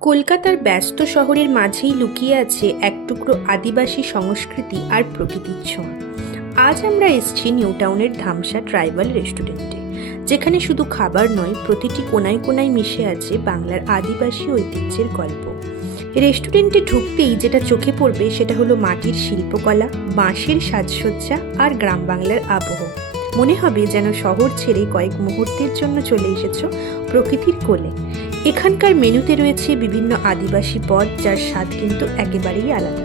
কলকাতার ব্যস্ত শহরের মাঝেই লুকিয়ে আছে এক টুকরো আদিবাসী সংস্কৃতি আর প্রকৃতির ছোঁয়া। আজ আমরা এসেছি নিউ টাউনের ধামসা ট্রাইবাল রেস্টুরেন্টে, যেখানে শুধু খাবার নয়, প্রতিটি কোনায় কোনায় মিশে আছে বাংলার আদিবাসী ঐতিহ্যের গল্প। রেস্টুরেন্টে ঢুকতেই যেটা চোখে পড়বে সেটা হলো মাটির শিল্পকলা, বাঁশের সাজসজ্জা আর গ্রাম বাংলার আবহ। মনে হবে যেন শহর ছেড়ে কয়েক মুহূর্তের জন্য চলে এসেছো প্রকৃতির কোলে। এখানকার মেনুতে রয়েছে বিভিন্ন আদিবাসী পদ, যার স্বাদ কিন্তু একেবারেই আলাদা।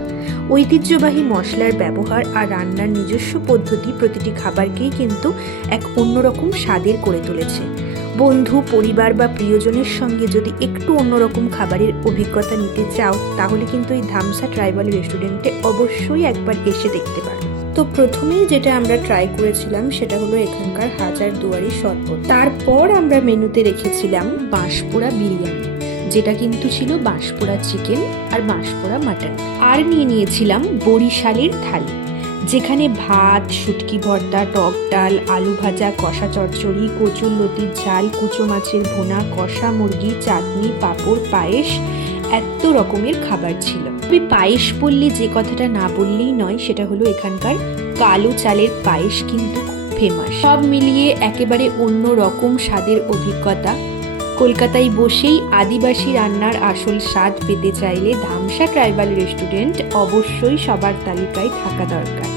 ঐতিহ্যবাহী মশলার ব্যবহার আর রান্নার নিজস্ব পদ্ধতি প্রতিটি খাবারকেই কিন্তু এক অন্যরকম স্বাদের করে তুলেছে। বন্ধু, পরিবার বা প্রিয়জনের সঙ্গে যদি একটু অন্যরকম খাবারের অভিজ্ঞতা নিতে চাও, তাহলে কিন্তু এই ধামসা ট্রাইবাল রেস্টুরেন্টে অবশ্যই একবার এসে দেখতে পারো। তো প্রথমেই যেটা আমরা ট্রাই করেছিলাম সেটা হলো এখানকার হাজারদুয়ারি শরবত। তারপর আমরা মেনুতে রেখেছিলাম বাঁশপোড়া বিরিয়ানি, যেটা কিন্তু ছিল বাঁশপোড়া চিকেন আর বাঁশপোড়া মাটন। আর নিয়েছিলাম বরিশালের থালি, যেখানে ভাত, শুটকি ভর্তা, টক ডাল, আলু ভাজা, কষা চচ্চড়ি, কচুর লতির ঝাল, কুচো মাছের ভুনা, কষা মুরগি, চাটনি, পাঁপড়, পায়েস, এত রকমের খাবার ছিল। তবে পায়েস বললে যে কথাটা না বললেই নয়, সেটা হলো এখানকার কালো চালের পায়েস কিন্তু খুব ফেমাস। সব মিলিয়ে একেবারে অন্য রকম স্বাদের অভিজ্ঞতা। কলকাতায় বসেই আদিবাসী রান্নার আসল স্বাদ পেতে চাইলে ধামসা ট্রাইবাল রেস্টুরেন্ট অবশ্যই সবার তালিকায় থাকা দরকার।